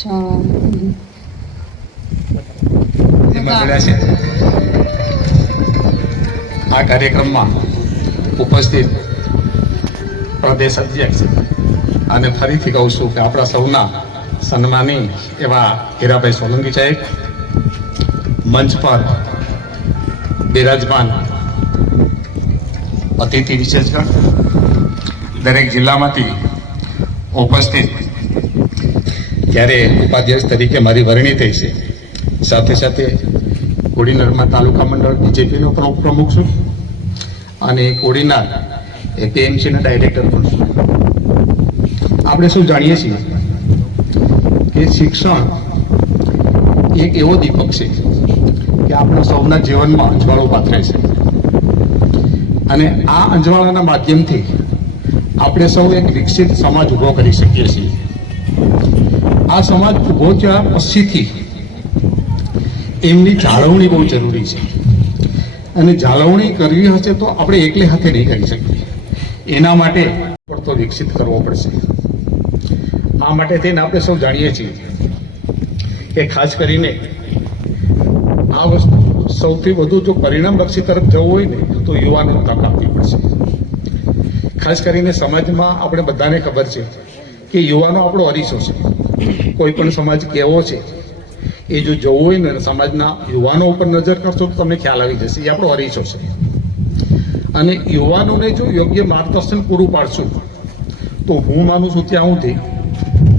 શાંતિ આ કાર્યક્રમમાં ઉપસ્થિત પ્રદેશ અધ્યક્ષ અને ફરીથી કહું છું કે આપણા સૌના સન્માની એવા હીરાભાઈ સોલંકી સાહેબ મંચ પર બિરાજમાન અતિથિ વિશેષગણ દરેક જિલ્લામાંથી ઉપસ્થિત ત્યારે ઉપાધ્યક્ષ તરીકે મારી વરણી થઈ છે. સાથે સાથે કોડીનારમાં તાલુકા મંડળ બીજેપીનો પ્રમુખ છું અને કોડીનાર એ પીએમસીના ડાયરેક્ટર પણ છું. આપણે શું જાણીએ છીએ કે શિક્ષણ એક એવો દીપક છે કે આપણા સૌના જીવનમાં અજવાળો પાથરે છે. અને આ અંજવાળાના માધ્યમથી આપણે સૌ એક વિકસિત સમાજ ઊભો કરી શકીએ છીએ. આ સમાજ ઊભો થયા પછીથી. એમની જાળવણી બહુ જરૂરી છે. અને જાળવણી કરવી હશે તો આપણે એકલે હાથે નહીં કરી શકીએ. એના માટે પડતો વિકસિત કરવો પડશે. આ માટે થઈને આપણે સૌ જાણીએ છીએ કે ખાસ કરીને આ વસ્તુ સૌથી વધુ જો પરિણામલક્ષી તરફ જવું હોય ને, તો યુવાનોને તક આપવી પડશે. ખાસ કરીને સમાજમાં આપણે બધાને ખબર છે કે યુવાનો આપણો અરીસો છે. કોઈ પણ સમાજ કેવો છે, એ જો જોવું હોય ને, સમાજના યુવાનો ઉપર નજર કરશો તો તમને ખ્યાલ આવી જશે. એ આપણો અરીસો છે. અને યુવાનોને જો યોગ્ય માર્ગદર્શન પૂરું પાડશું, તો હું માનું છું ત્યાં સુધી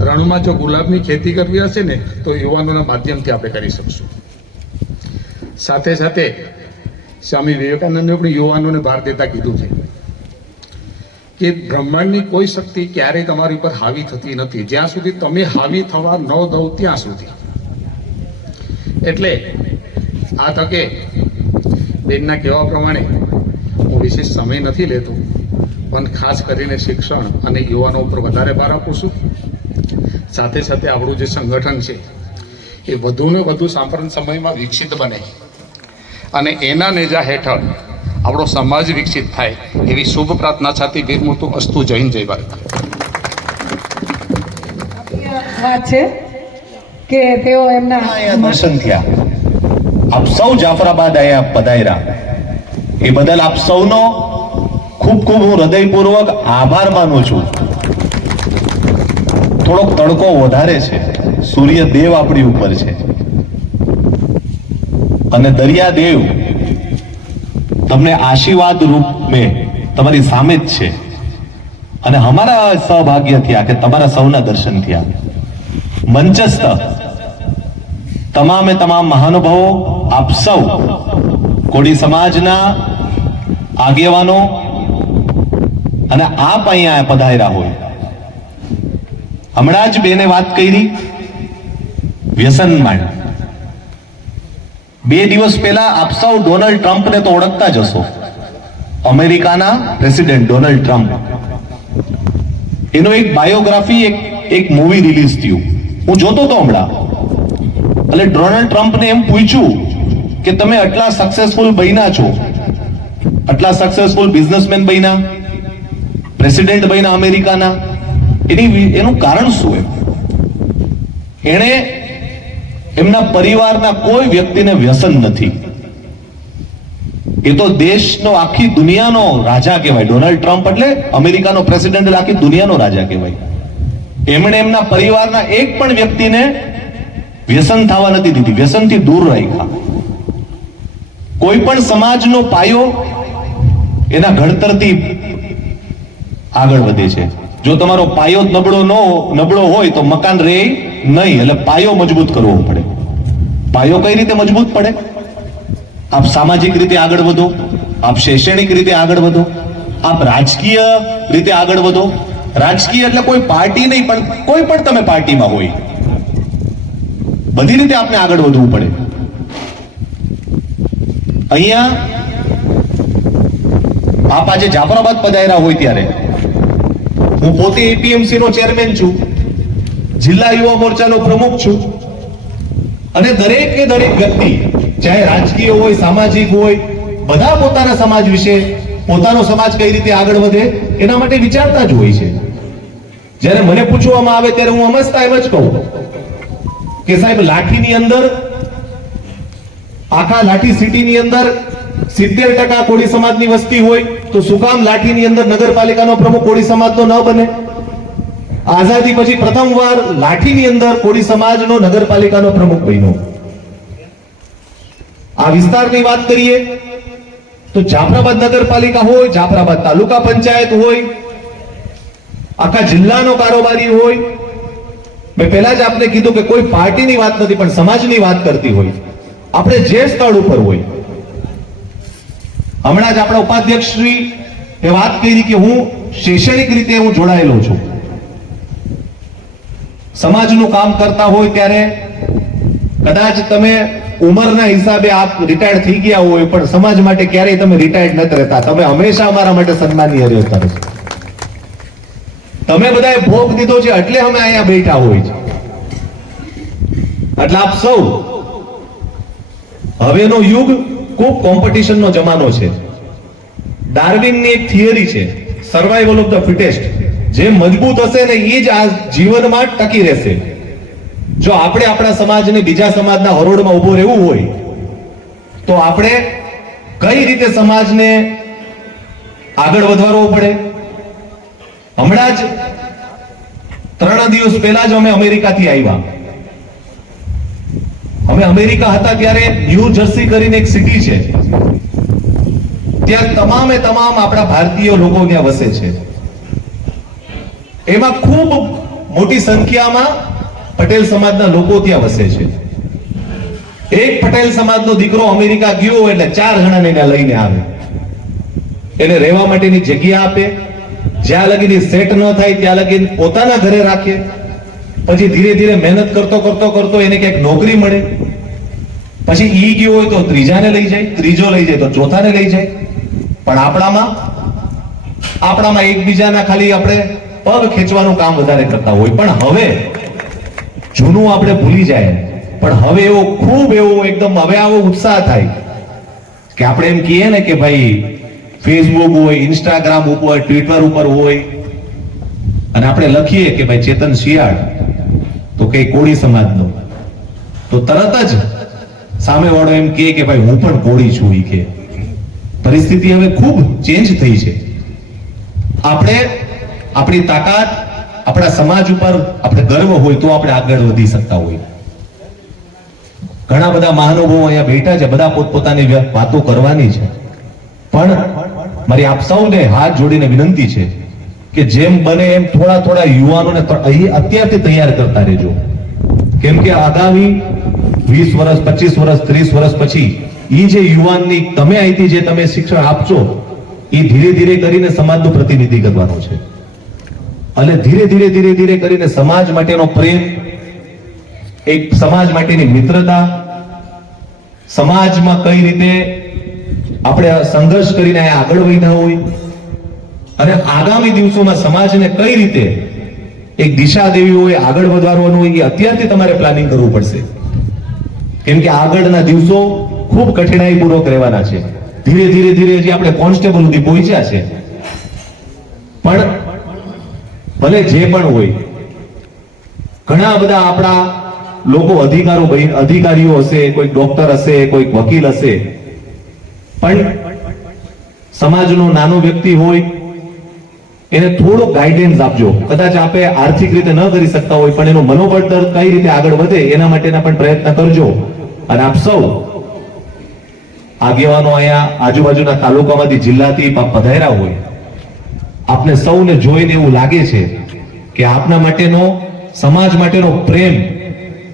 રણમાં જો ગુલાબની ખેતી કરવી હશે ને, તો યુવાનોના માધ્યમથી આપણે કરી શકશું. સાથે સાથે સ્વામી વિવેકાનંદે પણ યુવાનોને ભાર દેતા કીધું છે. કે બ્રહ્માંડની કોઈ શક્તિ ક્યારેય તમારી ઉપર હાવી થતી નથી. જ્યાં સુધી તમે હાવી થવા ન દઉં ત્યાં સુધી. એટલે આ તકે બેનના કહેવા પ્રમાણે હું વિશેષ સમય નથી લેતો, પણ ખાસ કરીને શિક્ષણ અને યુવાનો ઉપર વધારે ભાર આપું છું. સાથે સાથે આપણું જે સંગઠન છે, એ વધુને વધુ સાંપ્રત સમયમાં વિકસિત બને. અને એના નેજા હેઠળ આપણો સમાજ વિકસિત થાય એવી શુભ પ્રાર્થના સાથે વીરમુતુ અસ્તુ જૈન જય ભારત. વાત છે કે તેઓ એમના દર્શન થયા. આપ સૌ જાફરાબાદ આયા પધાર્યા. એ બદલ આપ સૌનો ખૂબ ખૂબ હું હૃદયપૂર્વક આભાર માનું છું. થોડોક તડકો વધારે છે. સૂર્ય દેવ આપણી ઉપર છે. અને દરિયાદેવ તમને આશીર્વાદ રૂપ મેં. તમારી સામે જ છે. અને અમારા સૌભાગ્ય થયા કે તમારા સૌના દર્શન થયા. મંચસ્થ. તમામે તમામ મહાનુભાવો, આપ સૌ કોડી સમાજના આગેવાનો અને આપ અહીંયા પધાર્યા હોય. હમણાં જ બેને વાત કરી. વ્યસન માંડ બે દિવસ પહેલા આપ સૌ ડોનાલ્ડ ટ્રમ્પને તો ઓળખતા જ હશો. અમેરિકાના પ્રેસિડેન્ટ ડોનાલ્ડ ટ્રમ્પ. એનો એક બાયોગ્રાફી, એક એક મૂવી રિલીઝ થયું. હું જોતો તો હમણાં. એટલે ડોનાલ્ડ ટ્રમ્પને એમ પૂછ્યું કે તમે આટલા સક્સેસફુલ બન્યા છો. આટલા સક્સેસફુલ બિઝનેસમેન બન્યા, પ્રેસિડેન્ટ બન્યા અમેરિકાના. એની એનું કારણ શું એમ? એણે એમના પરિવારના કોઈ વ્યક્તિને વ્યસન નથી. એ તો દેશનો આખી દુનિયાનો રાજા કહેવાય. ડોનાલ્ડ ટ્રમ્પ એટલે અમેરિકાનો પ્રેસિડેન્ટ એટલે આખી દુનિયાનો રાજા કહેવાય. એમણે એમના પરિવારના એક પણ વ્યક્તિને વ્યસન થવા નથી દીધી. વ્યસનથી દૂર રાખ્યા. કોઈ પણ સમાજનો પાયો એના ઘડતરથી આગળ વધે છે. જો તમારો પાયો નબળો ન નબળો હોય તો મકાન રહે નહીં. એટલે પાયો મજબૂત કરવો પડે. પાયો કઈ રીતે મજબૂત પડે? આપ સામાજિક રીતે આગળ વધો, આપ શૈક્ષણિક રીતે આગળ વધો, આપ રાજકીય રીતે આગળ વધો. રાજકીય એટલે કોઈ પાર્ટી નહીં, પણ કોઈ પણ તમે પાર્ટીમાં હોય. બધી રીતે આપને આગળ વધવું પડે. અહીંયા આપ આજે જાફરાબાદ પધાર્યા હોય ત્યારે હું પોતે એપીએમસી નો ચેરમેન છું. જિલ્લા યુવા મોરચાનો પ્રમુખ છું. અને દરેકે દરેક વ્યક્તિ, ચાહે રાજકીય હોય, સામાજિક હોય, બધા પોતાના સમાજ વિશે, પોતાનો સમાજ કઈ રીતે આગળ વધે, એના માટે વિચારતા જ હોય છે. જ્યારે મને પૂછવામાં આવે ત્યારે હું હંમેશા એમ જ કહું કે સાહેબ, લાઠીની અંદર, આખા લાઠી સિટીની અંદર સિત્તેર ટકા કોળી સમાજની વસ્તી હોય, તો શું કામ લાઠીની અંદર નગરપાલિકાનો પ્રમુખ કોળી સમાજનો ન બને? આઝાદી પછી પ્રથમવાર લાઠીની અંદર કોળી સમાજનો નગરપાલિકાનો પ્રમુખ બન્યો. આ વિસ્તારની વાત કરીએ તો જાફરાબાદ નગરપાલિકા હોય, જાફરાબાદ તાલુકા પંચાયત હોય, આખા જિલ્લાનો કારોબારી હોય. મેં પહેલા જ આપને કીધું કે કોઈ પાર્ટીની વાત નથી, પણ સમાજની વાત કરતી હોય. આપણે જે સ્થળ ઉપર હોય. હમણાં જ આપણા ઉપાધ્યક્ષ શ્રી એ વાત કરી કે હું શૈક્ષણિક રીતે હું જોડાયેલો છું. સમાજનું કામ કરતા હોય ત્યારે કદાચ તમે ઉંમરના હિસાબે આપ રિટાયર્ડ થઈ ગયા હોય, પણ સમાજ માટે ક્યારેય તમે રિટાયર્ડ નથી રહેતા. તમે હંમેશા અમારા માટે સન્માનીય રહેતા છો. તમે બધાએ ભોગ દીધો છે એટલે અમે અહીંયા બેઠા હોય છે. એટલે આપ સૌ હવેનો યુગ ખૂબ કોમ્પિટિશનનો જમાનો છે. ડાર્વિનની એક થિયરી છે સર્વાઈવલ ઓફ ધ ફિટેસ્ટ જે મજબૂત હશે ને એ જ આ જીવનમાં ટકી રહેશે. જો આપણે આપણા સમાજને બીજા સમાજના હરોળમાં ઊભો રહેવું હોય, તો આપણે કઈ રીતે સમાજને આગળ વધારવો પડે? હમણાં જ ત્રણ દિવસ પહેલા જ અમે અમેરિકાથી આવ્યા. અમે અમેરિકા હતા ત્યારે ન્યૂ જર્સી કરીને એક સિટી છે. ત્યાં તમામે તમામ આપણા ભારતીય લોકો ત્યાં વસે છે. એમાં ખૂબ મોટી સંખ્યામાં પટેલ સમાજના લોકો ત્યાં વસે છે. એક પટેલ સમાજનો દીકરો અમેરિકા ગયો એટલે ચાર જણાને એને લઈને આવે. એને રહેવા માટેની જગ્યા આપે. જ્યાં લગી સેટ ન થાય ત્યાં લગી પોતાના ઘરે રાખે. પછી ધીરે ધીરે મહેનત કરતો કરતો કરતો એને ક્યાંક નોકરી મળે. પછી ઈ ગયો હોય તો ત્રીજાને લઈ જાય, ત્રીજો લઈ જાય તો ચોથાને લઈ જાય. પણ આપણામાં આપણામાં એકબીજાના ખાલી આપણે પગ ખેંચવાનું કામ વધારે કરતા હોય. પણ હવે જૂનું આપણે ભૂલી જાય. પણ હવે એવો ખૂબ એવો એકદમ, હવે આવો ઉત્સાહ થાય કે આપણે એમ કહીએ ને કે ભાઈ ફેસબુક હોય ઇન્સ્ટાગ્રામ ઉપર ટ્વિટર ઉપર હોય. અને આપણે લખીએ કે ભાઈ, ચેતન શિયાળ, તો કઈ કોળી સમાજનો. તો તરત જ સામેવાળો એમ કહે કે ભાઈ, હું પણ કોળી છું એ કે. પરિસ્થિતિ હવે ખૂબ ચેન્જ થઈ છે. આપણે આપણી તાકાત, આપણા સમાજ ઉપર આપણે ગર્વ હોય તો આપણે આગળ વધી શકતા હોય ઘણા બધા મહાનુભાવો અહીંયા બેઠા છે, બધા પોતપોતાની વાતો કરવાની છે. પણ મારી આપ સૌને હાથ જોડીને વિનંતી છે કે જેમ બને એમ થોડા થોડા યુવાનોને અહીં અત્યારથી તૈયાર કરતા રહેજો. કેમ કે આગામી વીસ વર્ષ, પચીસ વર્ષ, ત્રીસ વર્ષ પછી એ જે યુવાનની, તમે અહીંથી જે તમે શિક્ષણ આપશો એ ધીરે ધીરે કરીને સમાજનું પ્રતિનિધિ કરવાનો છે. અને ધીરે ધીરે ધીરે ધીરે કરીને સમાજ માટેનો પ્રેમ, એક સમાજ માટેની મિત્રતા, સમાજમાં કઈ રીતે આપણે સંઘર્ષ કરીને આગળ વધ્યા હોય અને આગામી દિવસોમાં સમાજને કઈ રીતે એક દિશા દેવી હોય, આગળ વધારવાનું હોય, એ અત્યારથી તમારે પ્લાનિંગ કરવું પડશે. કેમ કે આગળના દિવસો ખૂબ કઠિનાઈપૂર્વક રહેવાના છે. ધીરે ધીરે ધીરે જે આપણે કોન્સ્ટેબલ સુધી પહોંચ્યા છે. પણ ભલે જે પણ હોય. ઘણા બધા આપણા લોકો અધિકારો અધિકારીઓ હશે કોઈક ડોક્ટર હશે, કોઈક વકીલ હશે. પણ સમાજનો નાનો વ્યક્તિ હોય, એને થોડો ગાઈડન્સ આપજો. કદાચ આપે આર્થિક રીતે ન કરી શકતા હોય, પણ એનું મનોબળ દર કઈ રીતે આગળ વધે, એના માટેના પણ પ્રયત્ન કરજો. અને આપ સૌ આગેવાનો અહીંયા આજુબાજુના તાલુકામાંથી જિલ્લાથી પધાર્યા હોય. આપને સૌને જોઈને એવું લાગે છે કે આપના માટેનો, સમાજ માટેનો પ્રેમ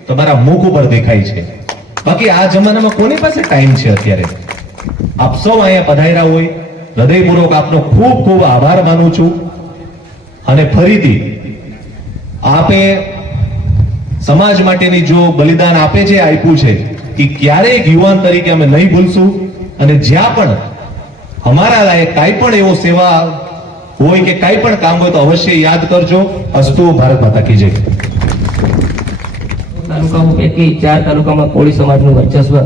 તમારા મુખ ઉપર દેખાય છે. બાકી આ જમાનામાં કોની પાસે ટાઈમ છે અત્યારે? આપ સૌ અહીંયા પધાર્યા હોય, હૃદયપૂર્વક આપનો ખૂબ ખૂબ આભાર માનું છું. અને ફરીથી, આપે સમાજ માટેની જો બલિદાન આપે છે, આપ્યું છે એ ક્યારેક યુવાન તરીકે અમે નહીં ભૂલશું. અને જ્યાં પણ અમારા લાયક કાંઈ પણ એવો સેવા હોય કે કઈ પણ કામ હોય તો અવશ્ય યાદ કરજો. અસ્તુ ભારત માતા કી જય. તાલુકામાં પૈકી ચાર તાલુકામાં કોળી સમાજનું વર્ચસ્વ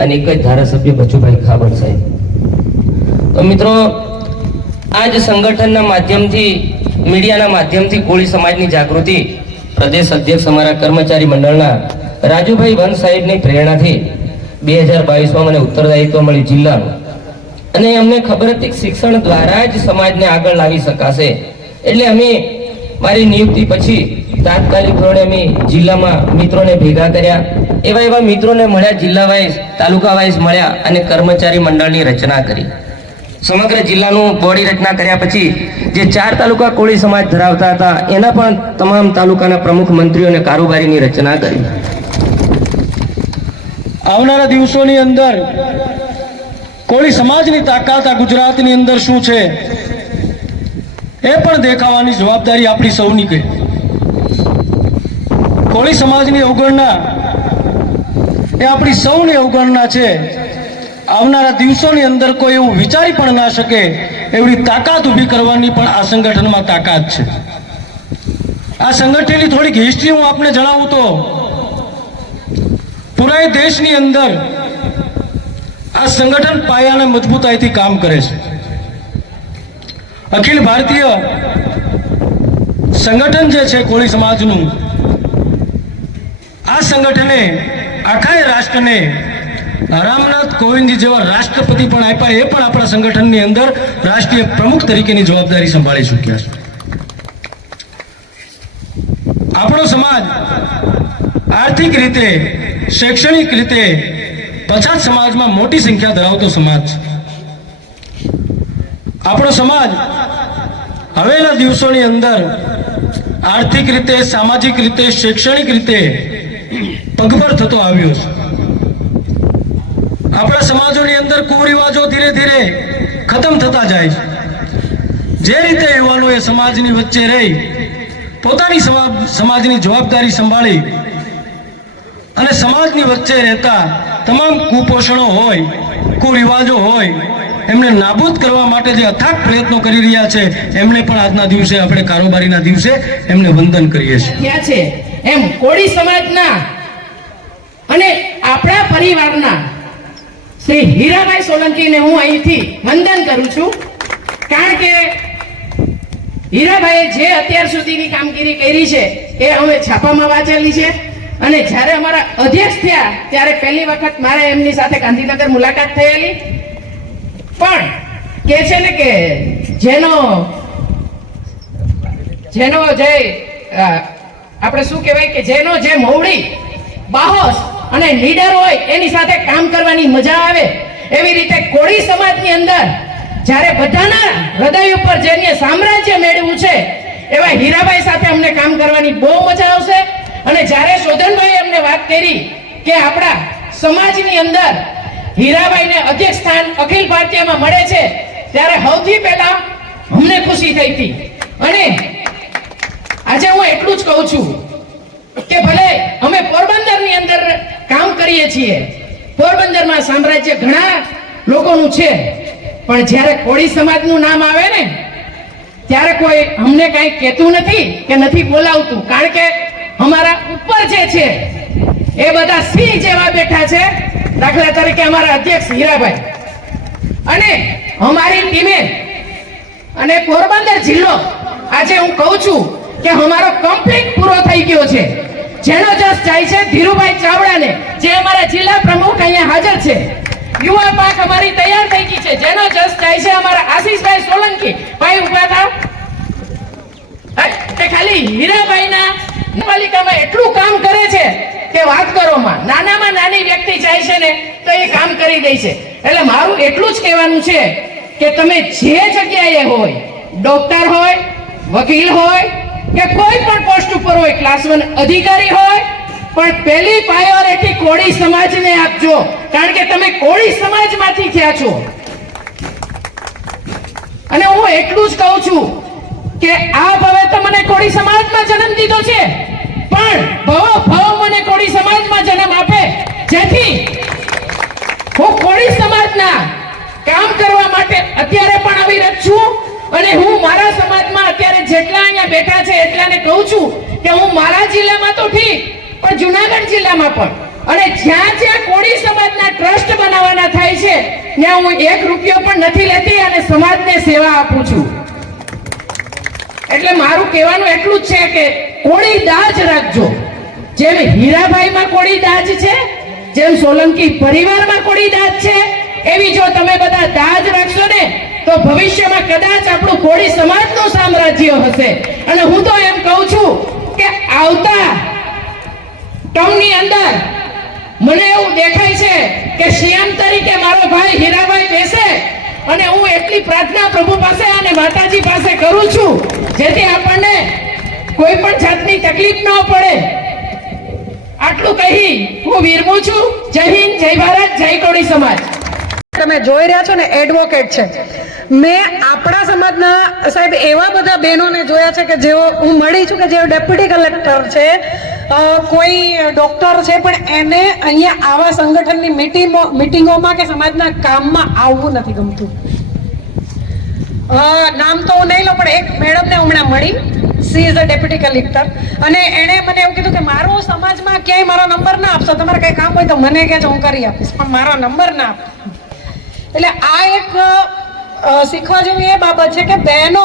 અને એક જ ધારાસભ્ય બચુભાઈ ખાબર સાહેબ. તો મિત્રો, આ જ સંગઠનના માધ્યમથી, મીડિયાના માધ્યમથી કોળી સમાજની જાગૃતિ પ્રદેશ અધ્યક્ષ અમારા કર્મચારી મંડળના રાજુભાઈ વન સાહેબની પ્રેરણાથી બે હજાર બાવીસમાં મને ઉત્તરદાયિત્વ મળ્યું જિલ્લાનું. અને અમને ખબર હતી શિક્ષણ દ્વારા જ સમાજને આગળ લાવી શકાશે. એટલે અમે મારી નિયુક્તિ પછી તાત્કાલિક ધોરણે અમે જિલ્લામાં મિત્રોને ભેગા કર્યા. એવા એવા મિત્રોને મળ્યા, જિલ્લા વાઇઝ, તાલુકા વાઇઝ મળ્યા અને કર્મચારી મંડળની રચના કરી. સમગ્ર જિલ્લાનું બોડી રચના કર્યા પછી જે ચાર તાલુકા કોળી સમાજ ધરાવતા હતા, એના પણ તમામ તાલુકાના પ્રમુખ મંત્રીઓ અને કારોબારીની રચના કરી. આવનારા દિવસોની અંદર કોળી સમાજની તાકાત આ ગુજરાતની અંદર શું છે? એ પણ દેખાવાની જવાબદારી આપણી સૌની કહે કોળી સમાજની અવગણના એ આપણી સૌની અવગણના છે. આવનારા દિવસોની અંદર કોઈ એવું વિચારી પણ ના શકે એવડી તાકાત ઊભી કરવાની પણ આ સંગઠનમાં તાકાત છે. આ સંગઠનની થોડીક હિસ્ટ્રી હું આપને જણાવું તો પૂરા દેશની અંદર આ સંગઠન પાયાને મજબૂતાઈથી કામ કરે છે. અખિલ ભારતીય સંગઠન જે છે કોળી સમાજનું, આ સંગઠને આખા રાષ્ટ્રને રામનાથ કોવિંદજી જેવા રાષ્ટ્રપતિ પણ આપ્યા, એ પણ આપણા સંગઠનની અંદર રાષ્ટ્રીય પ્રમુખ તરીકેની જવાબદારી સંભાળી ચૂક્યા છે. આપણો સમાજ આર્થિક રીતે, શૈક્ષણિક રીતે પછાત સમાજમાં મોટી સંખ્યા ધરાવતો સમાજ આપણો સમાજ હવેના દિવસોની અંદર આર્થિક રીતે, સામાજિક રીતે, શૈક્ષણિક રીતે પગભર થતો આવ્યો છે. આપણા સમાજોની અંદર કુરિવાજો ધીરે ધીરે ખતમ થતા જાય છે. જે રીતે યુવાનોએ સમાજની વચ્ચે રહી, પોતાની સમાજની જવાબદારી સંભાળી અને સમાજની વચ્ચે રહેતા તમામ કુપોષણો હોય, કુરિવાજો હોય, એમને નાબૂદ કરવા માટે જે અથાગ પ્રયત્નો કરી રહ્યા છે, એમને પણ આજના દિવસે આપણે કારોબારીના દિવસે એમને વંદન કરીએ છીએ. એમ કોળી સમાજના અને આપણા પરિવારના શ્રી હીરાભાઈ સોલંકીને હું અહીંથી વંદન કરું છું. કારણ કે હીરાભાઈએ જે અત્યાર સુધીની કામગીરી કરી છે, એ અમે છાપામાં વાંચેલી છે. અને જ્યારે અમારા અધ્યક્ષ થયા, ત્યારે પહેલી વખત મારે એમની સાથે ગાંધીનગર મુલાકાત થયેલી. પણ કે છે ને કે જેનો જેનો જે આપણે શું કહેવાય કે જેનો જે મોવડી, બાહોશ અને લીડર હોય, એની સાથે કામ કરવાની મજા આવે. એવી રીતે કોળી સમાજની અંદર, જ્યારે બધાના હૃદય ઉપર જેને સામ્રાજ્ય મેળવ્યું છે, એવા હીરાભાઈ સાથે અમને કામ કરવાની બહુ મજા આવશે. અને જ્યારે શોધનભાઈ એમને વાત કરી કે આપણા સમાજની અંદર હીરાબાઈને અધ્યક્ષ સ્થાન અખિલ ભારતીયમાં મળે છે, ત્યારે સૌથી પહેલા અમને ખુશી થઈ હતી. અને આજે હું એટલું જ કહું છું કે ભલે અમે પોરબંદરની અંદર કામ કરીએ છીએ, પોરબંદરમાં સામ્રાજ્ય ઘણા લોકોનું છે, પણ જ્યારે કોળી સમાજનું નામ આવે ને, ત્યારે કોઈ અમને કઈ કહેતું નથી કે નથી બોલાવતું. કારણ કે અમારા ઉપર જે છે, એ બધા સિંહ જેવા બેઠા છે. દાખલા તરીકે અમારા અધ્યક્ષ હીરાભાઈ. અને અમારી ટીમે અને પોરબંદર જિલ્લો, આજે હું કહું છું કે અમારો કમ્પ્લીટ પૂરો થઈ ગયો છે. જેનો જસ જાય છે ધીરુભાઈ ચાવડાને, જે અમારા જિલ્લા પ્રમુખ અહીંયા હાજર છે. યુવા પાક અમારી તૈયાર થઈ ગઈ છે. જેનો જસ જાય છે અમારા આશીષભાઈ સોલંકી. ભાઈ ઊભા થાવ. ખાલી હીરાભાઈના પાલિકામાં એટલું કામ કરે છે કે વાત કરોમાં નાનામાં નાની વ્યક્તિ જાય છે ને, તો એ કામ કરી દે છે. એટલે મારું એટલું જ કહેવાનું છે કે તમે જે જગ્યાએ હોય, ડોક્ટર હોય, વકીલ હોય, કે કોઈ પણ પોસ્ટ ઉપર હોય ક્લાસ વન અધિકારી હોય, પણ પહેલી પ્રાયોરિટી કોળી સમાજને આપજો. કારણ કે તમે કોળી સમાજમાંથી થયા છો. અને હું એટલું જ કહું છું કે આ ભવે તો મને કોળી સમાજમાં જન્મ દીધો છે. પણ ભવો, ભવ મને કોળી સમાજમાં જન્મ આપે. જેથી હું કોળી સમાજના કામ કરવા માટે અત્યારે પણ અવિરત છું અને હું મારા સમાજમાં અત્યારે જેટલા અહીંયા બેઠા છે એટલાને કહું છું કે હું મારા જિલ્લામાં તો ઠીક, પણ જુનાગઢ જિલ્લામાં પણ. અને જ્યાં જ્યાં કોળી સમાજના ટ્રસ્ટ બનાવવાના થાય છે, ત્યાં હું એક રૂપિયો પણ નથી લેતી અને સમાજને સેવા આપું છું. એટલે મારું કહેવાનું એટલું જ છે કે કોળી દાજ રાખજો. જેમ હીરાભાઈમાં કોળી દાજ છે, જેમ સોલંકી પરિવારમાં કોળી દાજ છે, એવી જો તમે બધા દાજ રાખશો ને, તો ભવિષ્યમાં કદાચ આપણું કોળી સમાજનું સામ્રાજ્ય હશે. અને હું તો એમ કહું છું કે આવતા ટર્મની અંદર મને એવું દેખાય છે કે સીએમ તરીકે મારો ભાઈ હીરાભાઈ બેસે અને હું એટલી પ્રાર્થના પ્રભુ પાસે અને માતાજી પાસે કરું છું, જેથી આપણને કોઈ પણ જાતની તકલીફ ન પડે. આટલું કહી હું વિરમું છું. જય હિન્દ, જય ભારત, જય કોળી સમાજ. તમે જોઈ રહ્યા છો ને એડવોકેટ છે. મેં આપણા સમાજના સાહેબ એવા બધા બહેનોને જોયા છે કે જેઓ હું મળી છું કે જેઓ ડેપ્યુટી કલેક્ટર છે કોઈ ડોક્ટર છે, પણ એને અહીંયા આવા સંગઠનની મિટિંગો, મિટિંગોમાં કે સમાજના કામમાં આવવું નથી ગમતું. નામ તો હું નહીં લઉં, પણ એક મેડમને હમણાં મળી. She is a deputy collector અને એણે મને એવું કીધું કે, મારો સમાજમાં ક્યાંય મારો નંબર ના આપશો. તમારે કંઈ કામ હોય તો મને કહેજો, હું કરી આપીશ. પણ મારો નંબર ના આપો. એટલે આ એક શીખવા જેવી એ બાબત છે કે બહેનો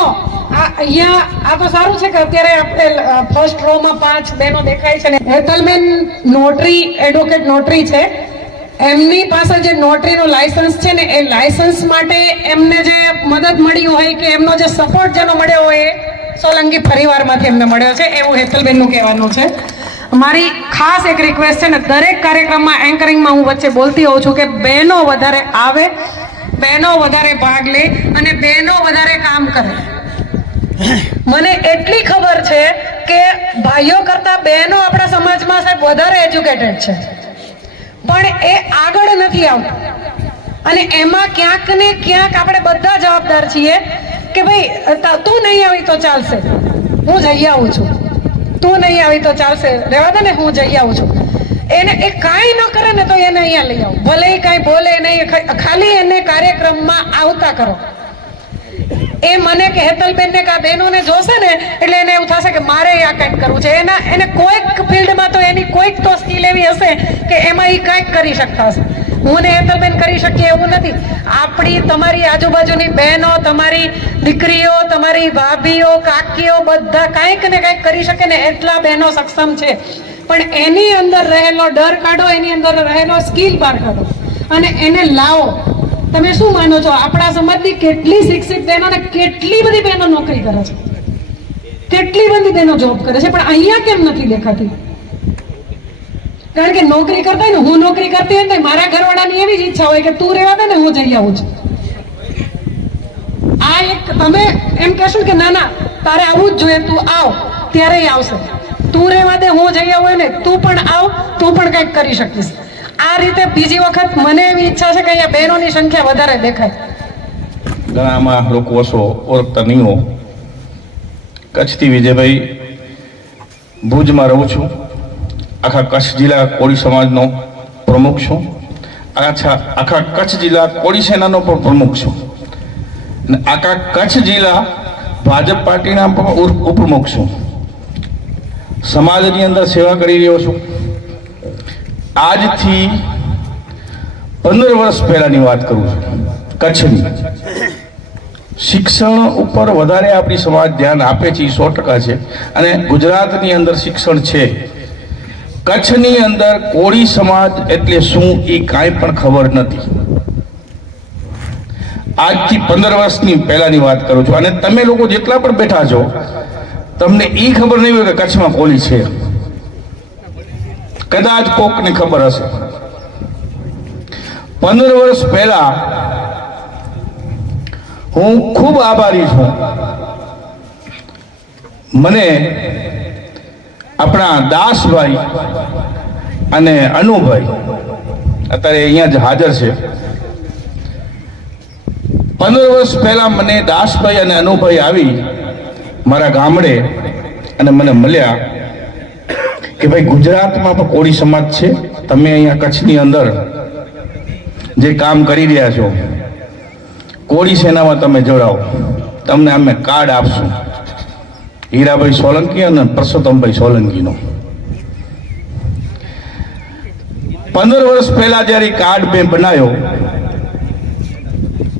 અહીંયા, આ તો સારું છે કે અત્યારે આપણે ફર્સ્ટ રોમાં પાંચ બહેનો દેખાય છે ને હેતલમેન નોટરી એડવોકેટ નોટરી છે. એમની પાસે જે નોટરીનું લાયસન્સ છે ને, એ લાયસન્સ માટે એમને જે મદદ મળી હોય કે એમનો જે સપોર્ટ જેનો મળ્યો હોય એ સોલંકી પરિવારમાંથી એમને મળ્યો છે, એવું હેતલબેનનું કહેવાનું છે. મારી ખાસ એક રિક્વેસ્ટ છે ને, દરેક કાર્યક્રમમાં એન્કરિંગમાં હું વચ્ચે બોલતી હોઉં છું કે બહેનો વધારે આવે બહેનો વધારે ભાગ લે અને બહેનો વધારે કામ કરે. મને એટલી ખબર છે કે ભાઈઓ કરતા બહેનો આપણા સમાજમાં સાહેબ વધારે એજ્યુકેટેડ છે. પણ એ આગળ નથી આવતું. અને એમાં ક્યાંક ને ક્યાંક આપણે બધા જવાબદાર છીએ કે ભાઈ તું નહીં આવી તો ચાલશે. હું જઈ આવું છું. તું નહીં આવી તો ચાલશે. રહેવા દે ને, હું જઈ આવું છું. એને એ કાંઈ ન કરે ને તો એને અહીંયા લઈ આવો. ભલે કાંઈ બોલે નહીં ખાલી એને કાર્યક્રમમાં આવતા કરો. એ મને કે હેતલબેનને કે આ બહેનોને જોશે ને, એટલે એને એવું થશે કે મારે આ કંઈક કરવું છે. એના, એને કોઈક ફિલ્ડમાં તો એની કોઈક તો સ્કિલ એવી હશે કે એમાં એ કાંઈક કરી શકતા હશે. હું ને હેતલબેન કરી શકીએ એવું નથી. આપણી, તમારી આજુબાજુની બહેનો, તમારી દીકરીઓ, તમારી ભાભીઓ, કાકીઓ બધા કાંઈક ને કાંઈક કરી શકે ને એટલા બહેનો સક્ષમ છે. પણ એની અંદર રહેલો ડર કાઢો, એની અંદર રહેલો સ્કિલ બહાર કાઢો. અને એને લાવો. તમે શું માનો છો? આપણા સમાજની કેટલી શિક્ષિત બહેનો ને કેટલી બધી બહેનો નોકરી કરે છે? કેટલી બધી બહેનો જોબ કરે છે? પણ અહીંયા કેમ નથી દેખાતી? કારણ કે નોકરી કરતા ને, હું નોકરી કરતી હોય ને મારા ઘરવાળાની એવી જ ઈચ્છા હોય કે તું રહેવા દે ને, હું જઈ આવું છું. આ એક તમે એમ કહેશો કે ના ના, તારે આવવું જ જોઈએ, તું આવ, ત્યારે આવશે. તું રહેવા દે, હું જઈ આવું ને તું પણ આવ, તું પણ કંઈક કરી શકીશ. આ રીતે બીજી વખત મને એવી ઈચ્છા છે કે અહીંયા બહેનોની સંખ્યા વધારે દેખાય. ગણામાં લોકો ઓછો ઓળખતા નહીં હો. કચ્છથી વિજયભાઈ, ભુજમાં રહું છું. આખા કચ્છ જિલ્લા કોળી સમાજનો પ્રમુખ છું. આછા, આખા કચ્છ જિલ્લા કોળી સેનાનો પણ પ્રમુખ છું. અને આખા કચ્છ જિલ્લા ભાજપ પાર્ટીના પણ ઉપ- ઉપપ્રમુખ છું. સમાજની અંદર સેવા કરી રહ્યો છું. આજથી પંદર વર્ષ પહેલાની વાત કરું છું. કચ્છની. શિક્ષણ ઉપર વધારે આપણી સમાજ ધ્યાન આપે છે, એ સો ટકા છે. અને ગુજરાતની અંદર શિક્ષણ છે. કચ્છની અંદર કોળી સમાજ એટલે શું એ કાંઈ પણ ખબર નથી. આજથી પંદર વર્ષની પહેલાની વાત કરું છું. અને તમે લોકો જેટલા પણ બેઠા છો તમને એ ખબર નહીં હોય કે કચ્છમાં કોળી છે. કદાચ કોકને ખબર હશે. પંદર વર્ષ પહેલા હું ખૂબ આભારી છું. મને આપણા દાસભાઈ અને અનુભાઈ, અત્યારે અહીંયા જ હાજર છે. પંદર વર્ષ પહેલા મને દાસભાઈ અને અનુભાઈ આવી મારા ગામડે અને મને મળ્યા કે ભાઈ ગુજરાતમાં પણ કોળી સમાજ છે. તમે અહીંયા કચ્છની અંદર જે કામ કરી રહ્યા છો, કોળી સેનામાં તમે જોડાઓ. તમને અમે કાર્ડ આપશું. હીરાભાઈ સોલંકી અને પરસોત્તમભાઈ સોલંકીનો. પંદર વર્ષ પહેલા જ્યારે કાર્ડ મેં બનાવ્યો,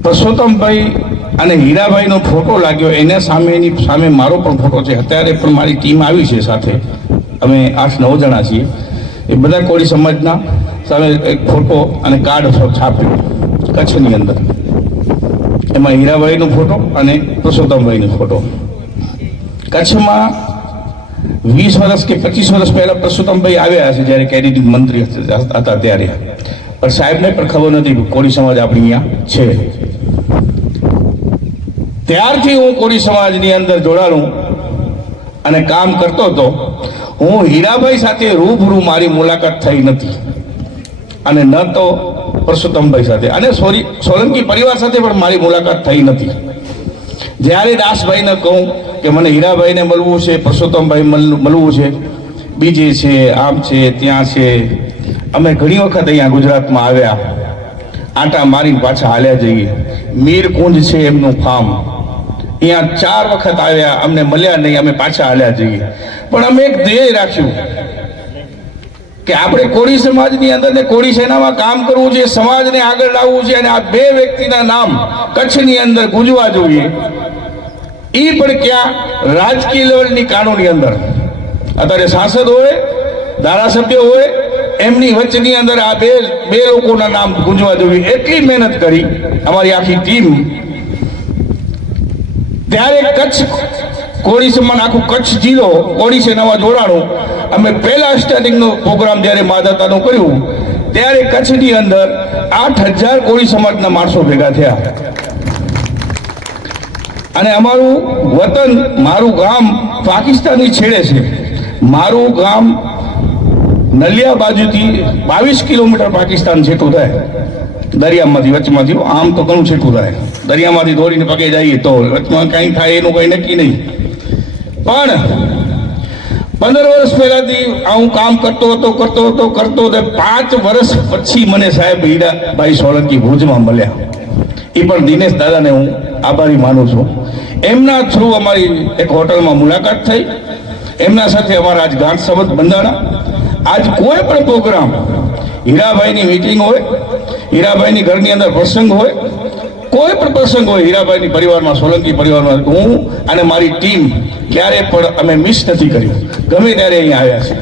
પરસોત્તમભાઈ અને હીરાભાઈનો ફોટો લાગ્યો. એના સામેની સામે મારો પણ ફોટો છે. અત્યારે પણ મારી ટીમ આવી છે સાથે. અમે આઠ નવ જણા છીએ. એ બધા કોળી સમાજના સામે એક ફોટો અને કાર્ડ છાપ્યો કચ્છની અંદર. એમાં હીરાભાઈનો ફોટો અને પુરુષોત્તમભાઈનો ફોટો. કચ્છમાં વીસ વર્ષ કે પચીસ વર્ષ પહેલાં પરસોત્તમભાઈ આવ્યા હશે જ્યારે કેડિટ મંત્રી હતા ત્યારે. પણ સાહેબને પણ ખબર નથી કોળી સમાજ આપણી અહીંયા છે. ત્યારથી હું કોળી સમાજની અંદર જોડાણું અને કામ કરતો હતો, હું હીરાભાઈ સાથે રૂબરૂ મારી મુલાકાત થઈ નથી. અને ન તો પરસોત્તમભાઈ સાથે. અને સોરી, સોલંકી પરિવાર સાથે પણ મારી મુલાકાત થઈ નથી. જ્યારે દાસભાઈને કહું કે મને હીરાભાઈને મળવું છે, પરસોત્તમભાઈ મળ- મળવું છે, બીજે છે, આમ છે, ત્યાં છે, અમે ઘણી વખત અહીંયા ગુજરાતમાં આવ્યા. આટા મારી પાછા હાલ્યા જઈએ. મીરકુંજ છે એમનું ફાર્મ. અહીંયા ચાર વખત આવ્યા, અમને મળ્યા નહીં, અમે પાછા હાલ્યા જઈએ. પણ અમે એક ધ્યેય રાખ્યું કે આપણે કોળી સમાજની અંદર ને કોળી સેનામાં કામ કરવું છે સમાજને આગળ લાવવું છે અને આ બે વ્યક્તિના નામ કચ્છની અંદર ગુંજવા જોઈએ. એ પણ ક્યાં રાજકીય લેવલની કાનૂની અંદર. અત્યારે સાંસદ હોય, ધારાસભ્ય હોય, એમની વચ્ચેની અંદર આ બે બે લોકોના નામ ગુંજવા જોઈએ. એટલી મહેનત કરી અમારી આખી ટીમ ત્યારે કચ્છ કોળી સમાન આખું કચ્છ જિલ્લો કોળી સેનામાં જોડાણું. અમે પહેલા સ્ટાર્ટિંગનો પ્રોગ્રામ જ્યારે માદાતાનો કર્યું, ત્યારે કચ્છની અંદર આઠ હજાર કોળી સમાજના માણસો ભેગા થયા. અને અમારું વતન, મારું ગામ પાકિસ્તાનની છેડે છે. મારું ગામ નલિયા બાજુથી બાવીસ કિલોમીટર પાકિસ્તાન જેટલું થાય. દરિયામાંથી, વચમાંથી. આમ તો ઘણું છેટું થાય. દરિયામાંથી દોડીને પગે જઈએ તો વચમાં કાંઈ થાય એનું કંઈ નક્કી નહીં. પણ પંદર વર્ષ પહેલાથી હું કામ કરતો હતો કરતો હતો કરતો હતો. પાંચ વર્ષ પછી મને સાહેબ હીરાભાઈ સોલંકી ભુજમાં મળ્યા. એ પણ દિનેશ દાદાને હું આભારી માનું છું. એમના થ્રુ અમારી એક હોટલમાં મુલાકાત થઈ. એમના સાથે અમારા આજ ગાંઠ સંબંધ બંધાણા. આજ કોઈ પણ પ્રોગ્રામ હીરાભાઈની મીટિંગ હોય હીરાભાઈની ઘરની અંદર પ્રસંગ હોય, કોઈ પણ પ્રસંગ હોય, હીરાભાઈની પરિવારમાં, સોલંકી પરિવારમાં હું અને મારી ટીમ ક્યારે પણ અમે મિસ નથી કર્યું ગમે ત્યારે અહીંયા આવ્યા છે.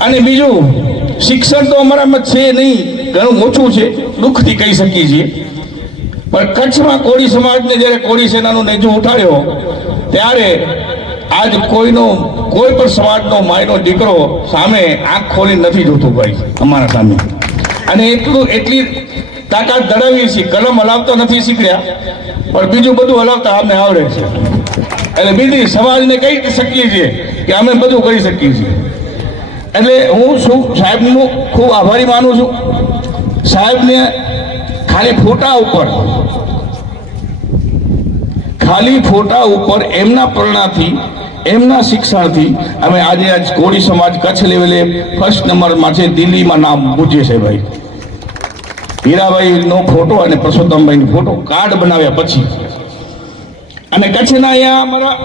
અને બીજું, શિક્ષણ તો અમારામાં છે નહીં, ઘણું ઓછું છે, દુઃખથી કહી શકીએ છીએ. પણ કચ્છમાં કોળી સમાજને જ્યારે કોળી સેનાનો નેજો ઉઠાડ્યો, ત્યારે આજ કોઈનો, કોઈ પણ સમાજનો માયનો દીકરો સામે આંખ ખોલી નથી જોતું ભાઈ, અમારા સામે. અને એટલું એટલી તાકાત ધરાવીએ છીએ. કલમ હલાવતા નથી શીખ્યા પણ બીજું બધું હલાવતા અમને આવડે છે. એટલે બીજી સમાજને કહી શકીએ છીએ કે અમે બધું કરી શકીએ છીએ. એટલે હું શું સાહેબનું ખૂબ આભારી માનું છું. સાહેબને ખાલી ફોટા ઉપર, ખાલી ફોટા ઉપર એમના પ્રેરણાથી એમના શિક્ષણથી અમે આજે આજ કોળી સમાજ કચ્છ લેવલે ફર્સ્ટ નંબરમાં છે, દિલ્હીમાં નામ પૂછીએ છે ભાઈ. હીરાભાઈનો ફોટો અને પરસોત્તમભાઈનો ફોટો કાર્ડ બનાવ્યા પછી. અને કચ્છના અહીંયા અમારા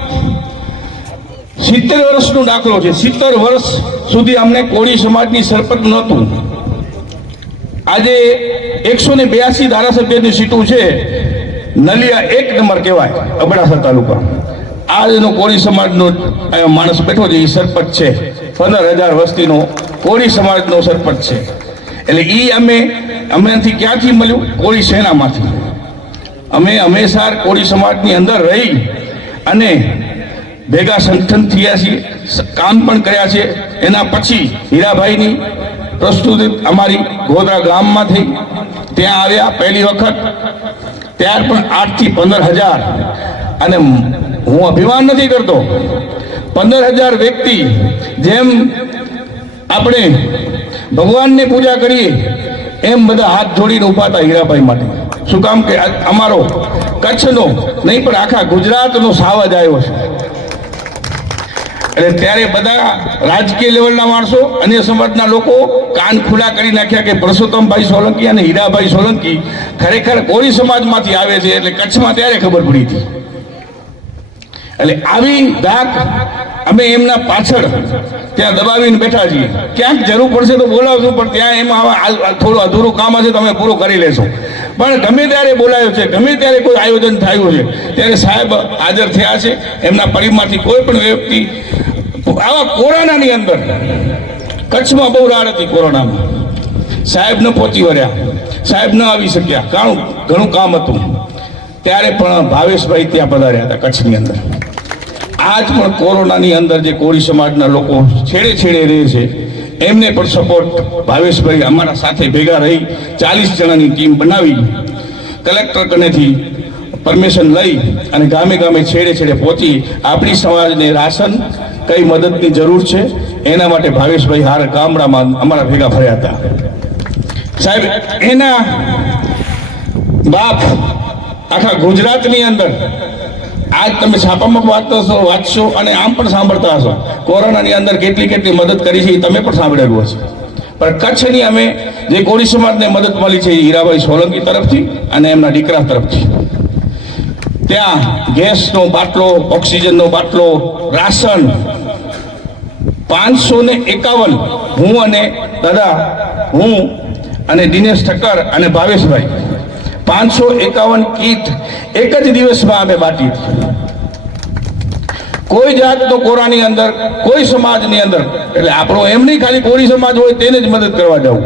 સિત્તેર વર્ષનો દાખલો છે. સિત્તેર વર્ષ સુધી અમને કોળી સમાજની સરપંચ નહોતું. આજે એકસો ને બ્યાસી ધારાસભ્યની સીટો છે. નલિયા એક નંબર કહેવાય, અબડાસા તાલુકા આજનો કોળી સમાજનો માણસ બેઠો છે, એ સરપંચ છે. પંદર હજાર વસ્તીનો કોળી સમાજનો સરપંચ છે. એટલે એ અમે અમેથી ક્યાંથી મળ્યું? કોળી સેનામાંથી. અમે હંમેશા કોળી સમાજની અંદર રહી અને ભેગા સંગઠન થયા છીએ કામ પણ કર્યા છે. એના પછી હીરાભાઈની પ્રસ્તુતિ અમારી ગોધરા ગામમાં થઈ ત્યાં આવ્યા પહેલી વખત. ત્યાર પણ આઠથી પંદર હજાર. અને હું અભિમાન નથી કરતો. પંદર હજાર વ્યક્તિ જેમ આપણે ભગવાનને પૂજા કરીએ, એમ બધા હાથ જોડીને ઊભા હતા હીરાભાઈ માટે. શું કામ કે અમારો કચ્છનો નહીં, પણ આખા ગુજરાતનો સાવજ આવ્યો છે. એટલે ત્યારે બધા રાજકીય લેવલના માણસો, અન્ય સમાજના લોકો કાન ખુલ્લા કરી નાખ્યા કે પરસોત્તમભાઈ સોલંકી અને હીરાભાઈ સોલંકી ખરેખર કોઈ સમાજમાંથી આવે છે, એટલે કચ્છમાં ત્યારે ખબર પડી હતી. એટલે આવી ધાક અમે એમના પાછળ ત્યાં દબાવીને બેઠા છીએ. ક્યાંક જરૂર પડશે તો બોલાવશું, પણ ત્યાં એમાં થોડું અધૂરું કામ હશે તમે પૂરું કરી લેશો. પણ ગમે ત્યારે બોલાયો છે, ગમે ત્યારે કોઈ આયોજન થયું છે, ત્યારે સાહેબ હાજર થયા છે. એમના પરિવારમાંથી કોઈ પણ વ્યક્તિ આવા કોરોનાની અંદર, કચ્છમાં બહુ રાડ હતી કોરોનામાં. સાહેબ ન પહોંચી વળ્યા, સાહેબ ન આવી શક્યા. ઘણું ઘણું કામ હતું. ત્યારે પણ ભાવેશભાઈ ત્યાં પધાર્યા હતા કચ્છની અંદર. આજ પણ કોરોનાની અંદર જે કોળી સમાજના લોકો છેડે છેડે રહે છે, એમને પણ સપોર્ટ ભાવેશભાઈ અમારા સાથે ભેગા રહી, ચાલીસ જણાની ટીમ બનાવી કલેક્ટર કનેથી પરમિશન લઈ અને ગામે ગામે છેડે છેડે પહોંચી આપણી સમાજને રાશન કઈ મદદની જરૂર છે, એના માટે ભાવેશભાઈ હાર ગામડામાં અમારા ભેગા ફર્યા હતા. સાહેબ, એના બાપ આખા ગુજરાતની અંદર આજ તમે છાપામાં વાંચતો હશો વાંચશો અને આમ પણ સાંભળતા હશો. કોરોનાની અંદર કેટલી કેટલી મદદ કરી છે એ તમે પણ સાંભળેલું હશે. પણ કચ્છની અમે જે કોળી સમાજને મદદ મળી છે એ હીરાભાઈ સોલંકી તરફથી અને એમના દીકરા તરફથી. ત્યાં ગેસનો બાટલો, ઓક્સિજનનો બાટલો, રાશન, પાંચસો ને એકાવન હું અને દાદા હું અને દિનેશ ઠક્કર અને ભાવેશભાઈ. પાંચસો એકાવન કીટ એક જ દિવસમાં અમે બાટી કોઈ કોઈ જાતનો કોરાની અંદર, કોઈ સમાજની અંદર, એટલે આપણો એમ નહીં ખાલી કોરી સમાજ હોય તેને જ મદદ કરવા જવું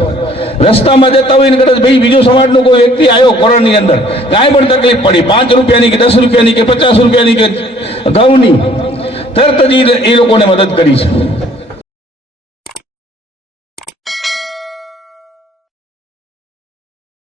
રસ્તામાં જતા હોય ને કદાચ ભાઈ બીજો સમાજનો કોઈ વ્યક્તિ આવ્યો કોરાની અંદર, કાંઈ પણ તકલીફ પડી. પાંચ રૂપિયાની કે દસ રૂપિયાની કે પચાસ રૂપિયાની કે ઘઉંની, તરત જ એ લોકોને મદદ કરી છે.